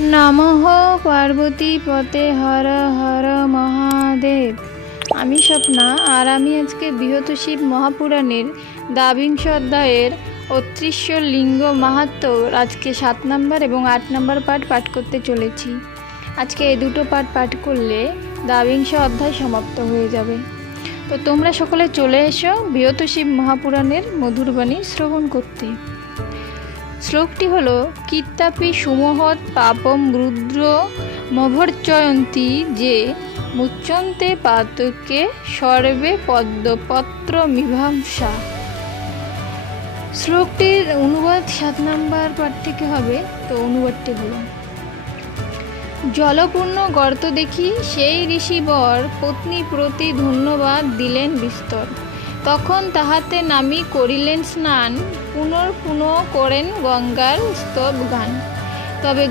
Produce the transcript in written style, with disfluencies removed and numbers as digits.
নমঃ পার্বতী পতে হর হর মহাদেব। আমি স্বপ্না, আর আমি আজকে বৃহৎ শিব মহাপুরাণের দ্বাবিংশ অধ্যায়ের অতৃশ্য লিঙ্গ মাহাত্ম্যর আজকে 7 নম্বর এবং 8 নম্বর পাঠ করতে চলেছি। আজকে এই দুটো পাঠ করলে দ্বাবিংশ অধ্যায় সমাপ্ত হয়ে যাবে। তো তোমরা সকলে চলে এসো বৃহৎ শিব মহাপুরাণের মধুর বাণী শ্রবণ করতে। শ্লোকটি হলো, কীর্তাপি সুমহৎ পাপম রুদ্র মভর্জয়ন্তী যে মুচ্যন্তে পাতকে সর্বে পদ্মপত্র মীমাংসা। শ্লোকটির অনুবাদ 7 নম্বর পাঠ থেকে হবে। তো অনুবাদটি হলো, জলপূর্ণ গর্ত দেখি সেই ঋষিবর পত্নী প্রতি ধন্যবাদ দিলেন বিস্তর। তখন তাহাতে নামি করিলেন স্নান, পুনঃ করেন গঙ্গার স্তব গান। তবে